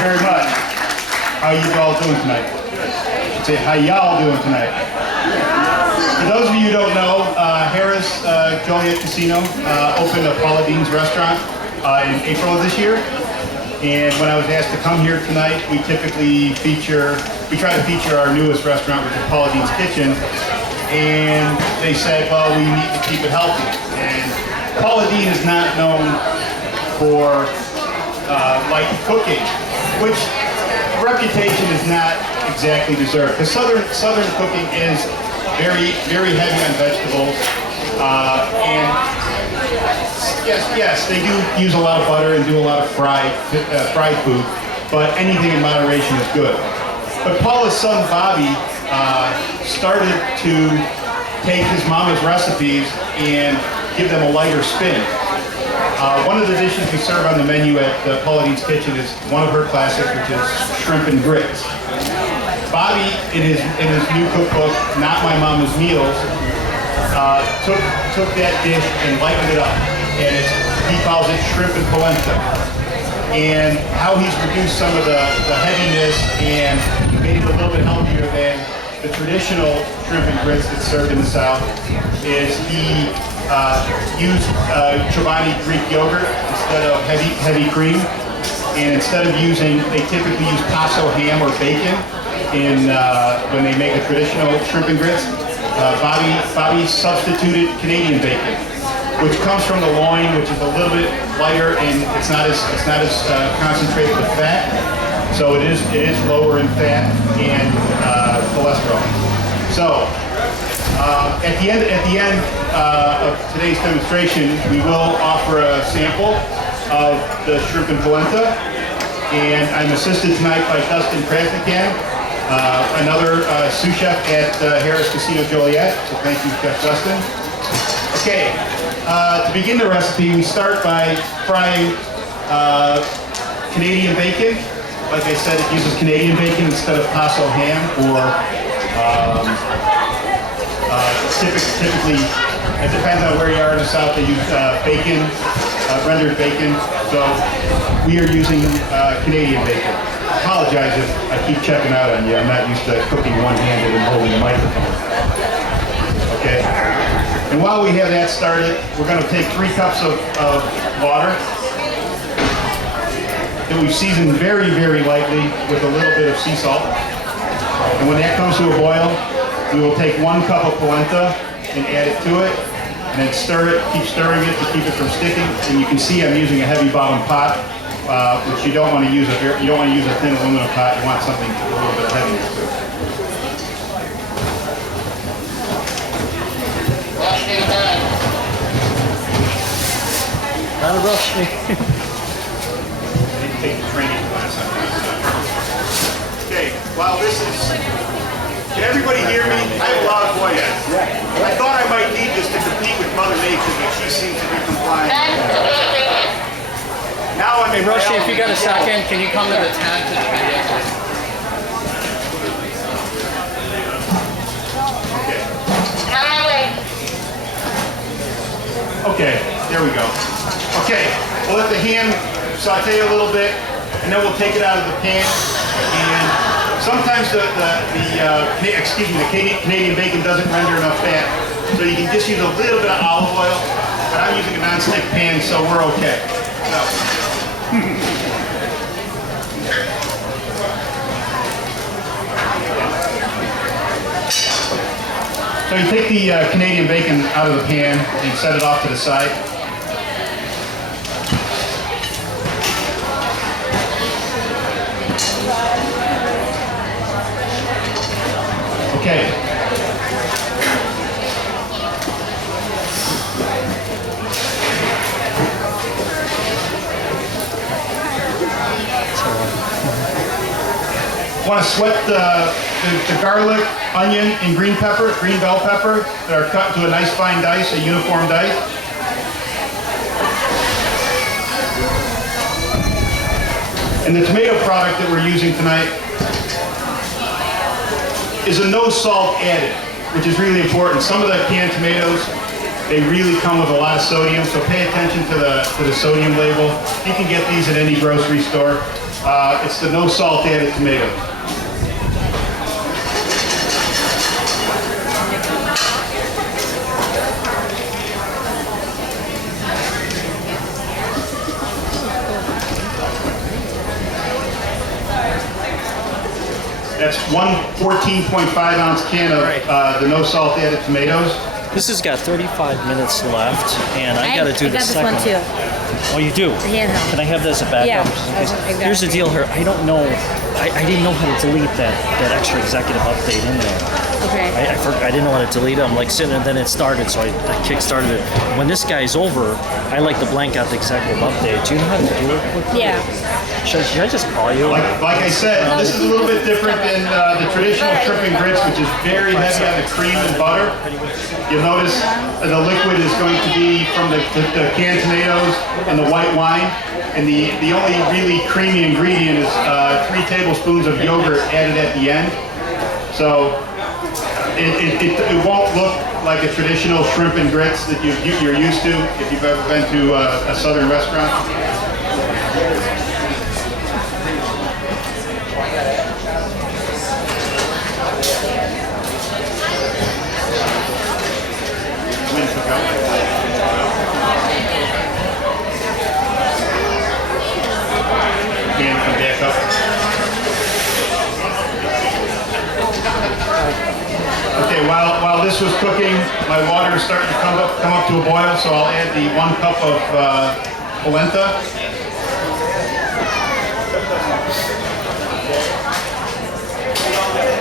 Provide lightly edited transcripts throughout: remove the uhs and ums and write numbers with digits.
you very much. How you all doing tonight? Say, how y'all doing tonight? For those of you who don't know, Harrah's Joliet Casino opened a Paula Deen's restaurant in April of this year. And when I was asked to come here tonight, we try to feature our newest restaurant, which is Paula Deen's Kitchen. And they said, well, we need to keep it healthy. And Paula Deen is not known for light cooking, which reputation is not exactly deserved. Because Southern cooking is very, very heavy on vegetables. And yes, they do use a lot of butter and do a lot of fried food, but anything in moderation is good. But Paula's son, Bobby, started to take his mama's recipes and give them a lighter spin. One of the dishes we serve on the menu at Paula Deen's Kitchen is one of her classics, which is shrimp and grits. Bobby, in his new cookbook, Not My Mama's Meals, took that dish and lightened it up, and he calls it shrimp and polenta. And how he's reduced some of the heaviness and made it a little bit healthier than the traditional shrimp and grits that's served in the South is he used Chobani Greek yogurt instead of heavy cream. And instead of they typically use paso ham or bacon when they make a traditional shrimp and grits. Bobby substituted Canadian bacon, which comes from the loin, which is a little bit lighter and it's not as concentrated with fat. So it is lower in fat and cholesterol. So at the end of today's demonstration, we will offer a sample of the shrimp and polenta, and I'm assisted tonight by Dustin Krasnikan, another sous chef at Harrah's Casino Joliet. So thank you, Chef Dustin. Okay, to begin the recipe, we start by frying Canadian bacon. Like I said, it uses Canadian bacon instead of paso ham or typically, it depends on where you are in the South, they use bacon, rendered bacon. So we are using Canadian bacon. I apologize if I keep checking out on you. I'm not used to cooking one-handed and holding the microphone. Okay. And while we have that started, we're going to take 3 cups of water that we've seasoned very, very lightly with a little bit of sea salt. And when that comes to a boil, we will take 1 cup of polenta and add it to it, and then stir it, keep stirring it to keep it from sticking. And you can see I'm using a heavy bottom pot, which you don't want to use a thin aluminum pot. You want something with a little bit of heaviness to it. Not a rush me. Take the training class on this. Okay, while this is... Can everybody hear me? I have a loud voice. I thought I might need this to compete with Mother Nature, but she seems to be compliant. Now I'm in Rushy, if you got a second, can you come to the tent? Okay, there we go. Okay, we'll let the ham saute a little bit, and then we'll take it out of the pan. And sometimes the Canadian bacon doesn't render enough fat, so you can just use a little bit of olive oil. But I'm using a non-stick pan, so we're okay. So you take the Canadian bacon out of the pan and set it off to the side. Okay. Want to sweat the garlic, onion, and green bell pepper that are cut to a nice fine dice, a uniform dice. And the tomato product that we're using tonight is a no salt added, which is really important. Some of the canned tomatoes, they really come with a lot of sodium, so pay attention to the sodium label. You can get these at any grocery store. It's the no salt added tomatoes. That's one 14.5-ounce can of the no salt added tomatoes. This has got 35 minutes left, and I got to do the this second one too. Oh, you do? Yeah. Can I have this as a backup? Yeah. Just in case? I got Here's the it. deal here. I don't know. I didn't know how to delete that extra executive update in there. Okay. I didn't know how to delete it. I'm like sitting, and then it started, so I kick-started it. When this guy's over, I like to blank out the executive update. Do you know how to do it quickly? Yeah. Should I just call you? Like I said, this is a little bit different than the traditional shrimp and grits, which is very heavy on the cream and butter. You'll notice the liquid is going to be from the canned tomatoes and the white wine. And the only really creamy ingredient is 3 tablespoons of yogurt added at the end. So it won't look like a traditional shrimp and grits that you're used to if you've ever been to a southern restaurant. Come back up. Okay, while this was cooking, my water is starting to come up to a boil, so I'll add the 1 cup of polenta.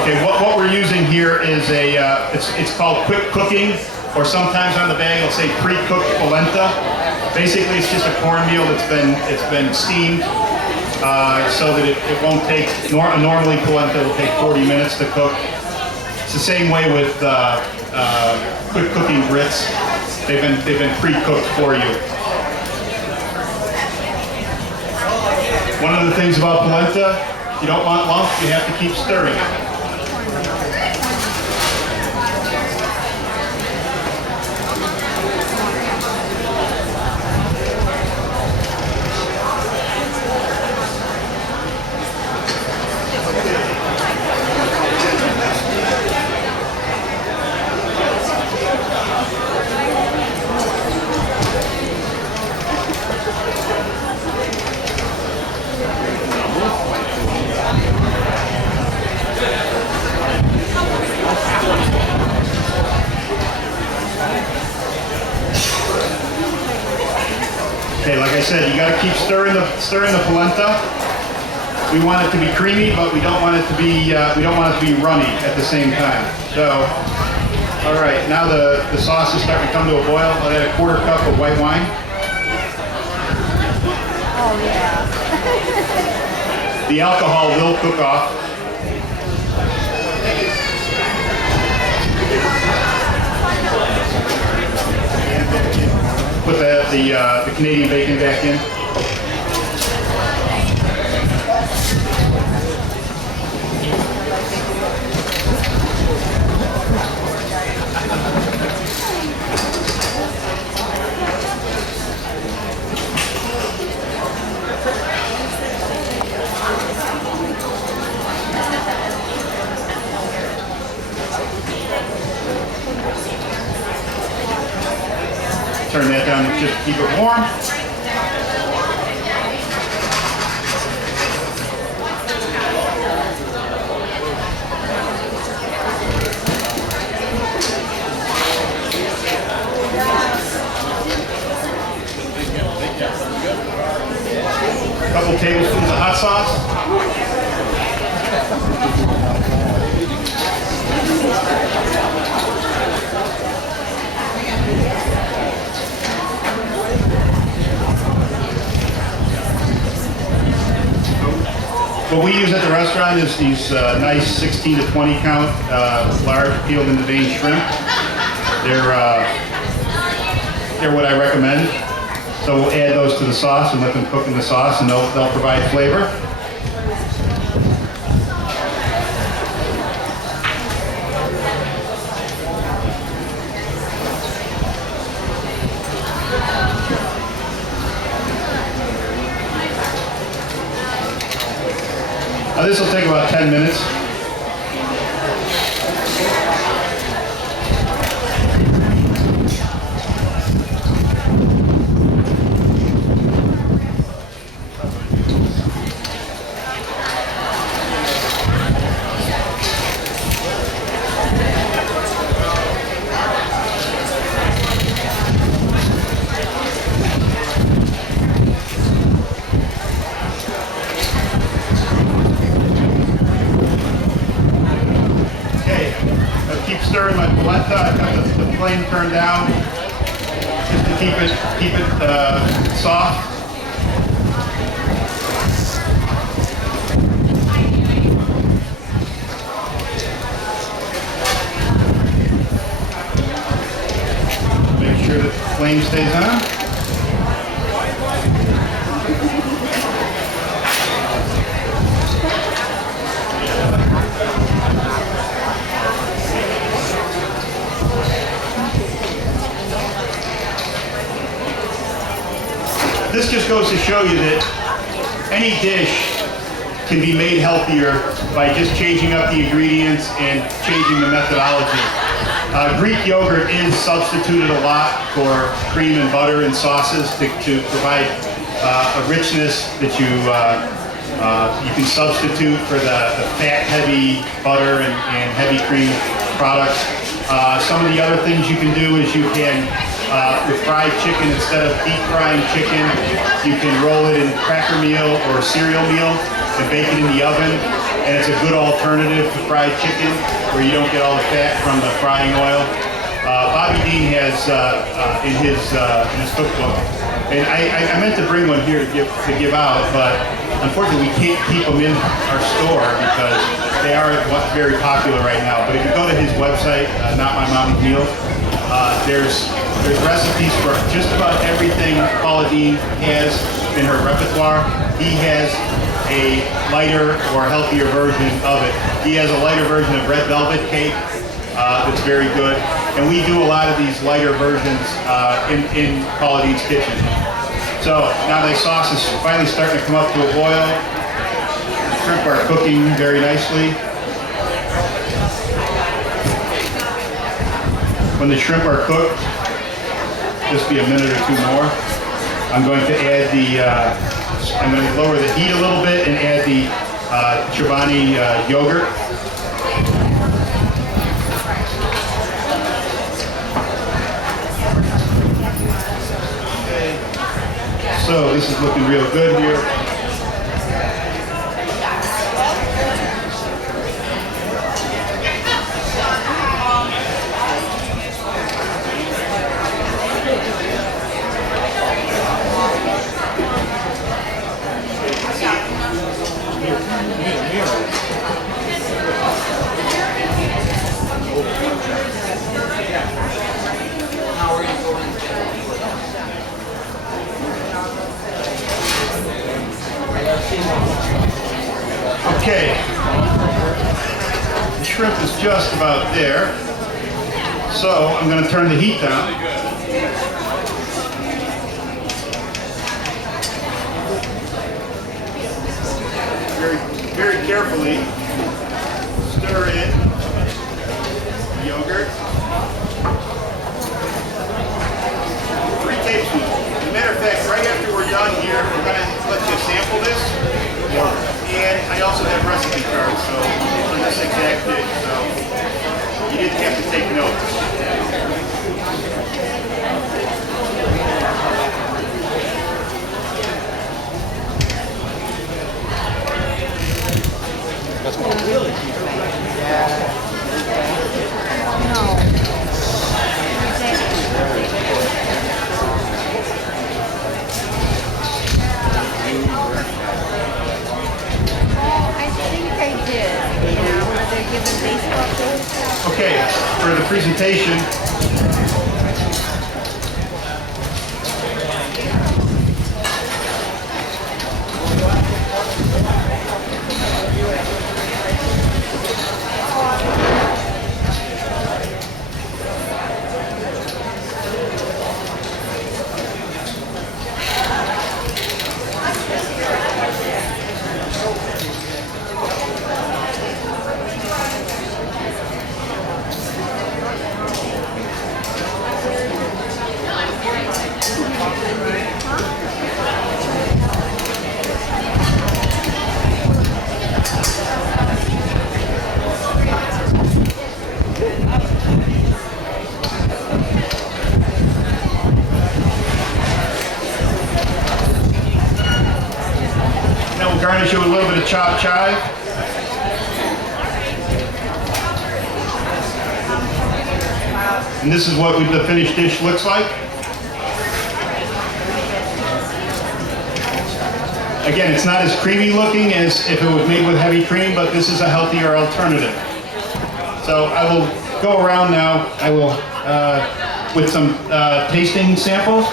Okay, what we're using here is it's called quick cooking, or sometimes on the bag it'll say pre-cooked polenta. Basically, it's just a cornmeal that's been steamed. So that it won't take, normally polenta will take 40 minutes to cook. It's the same way with quick cooking grits. They've been pre-cooked for you. One of the things about polenta, you don't want lumps, you have to keep stirring it. Okay, like I said, you got to keep stirring the polenta. We want it to be creamy, but we don't want it to be runny at the same time. So, all right, now the sauce is starting to come to a boil. I'll add a 1/4 cup of white wine. Oh yeah. The alcohol will cook off. Put the Canadian bacon back in. Turn that down just to keep it warm. A couple tablespoons of hot sauce. What we use at the restaurant is these nice 16 to 20 count large peeled and veined shrimp. They're what I recommend. So we'll add those to the sauce and let them cook in the sauce, and they'll provide flavor. This will take about 10 minutes. Stirring my polenta. I've got the flame turned down just to keep it soft. Make sure that the flame stays on. This just goes to show you that any dish can be made healthier by just changing up the ingredients and changing the methodology. Greek yogurt is substituted a lot for cream and butter and sauces to provide a richness that you can substitute for the fat-heavy butter and heavy cream products. Some of the other things you can do is you can with fried chicken, instead of deep frying chicken, you can roll it in cracker meal or cereal meal and bake it in the oven. And it's a good alternative to fried chicken where you don't get all the fat from the frying oil. Bobby Dean has in his cookbook, and I meant to bring one here to give out, but unfortunately we can't keep them in our store because they are very popular right now. But if you go to his website, Not My Mommy's Meals, there's recipes for just about everything Paula Dean has in her repertoire. He has a lighter or healthier version of it. He has a lighter version of red velvet cake that's very good. And we do a lot of these lighter versions in Paula Dean's kitchen. So now the sauce is finally starting to come up to a boil. The shrimp are cooking very nicely. When the shrimp are cooked, just be a minute or two more, I'm going to add I'm going to lower the heat a little bit and add the Chobani yogurt. Okay. So this is looking real good here. Okay, the shrimp is just about there, so I'm going to turn the heat down. Very carefully stir in the yogurt. 3 tablespoons. As a matter of fact, right after we're done here, we're going to let you sample this. And I also have recipe cards, so for this exact dish, so you didn't have to take notes. Really? Okay, for the presentation, We'll garnish it with a little bit of chopped chive. And this is what the finished dish looks like. Again, it's not as creamy looking as if it was made with heavy cream, but this is a healthier alternative. So I will go around now. I will, with some tasting samples.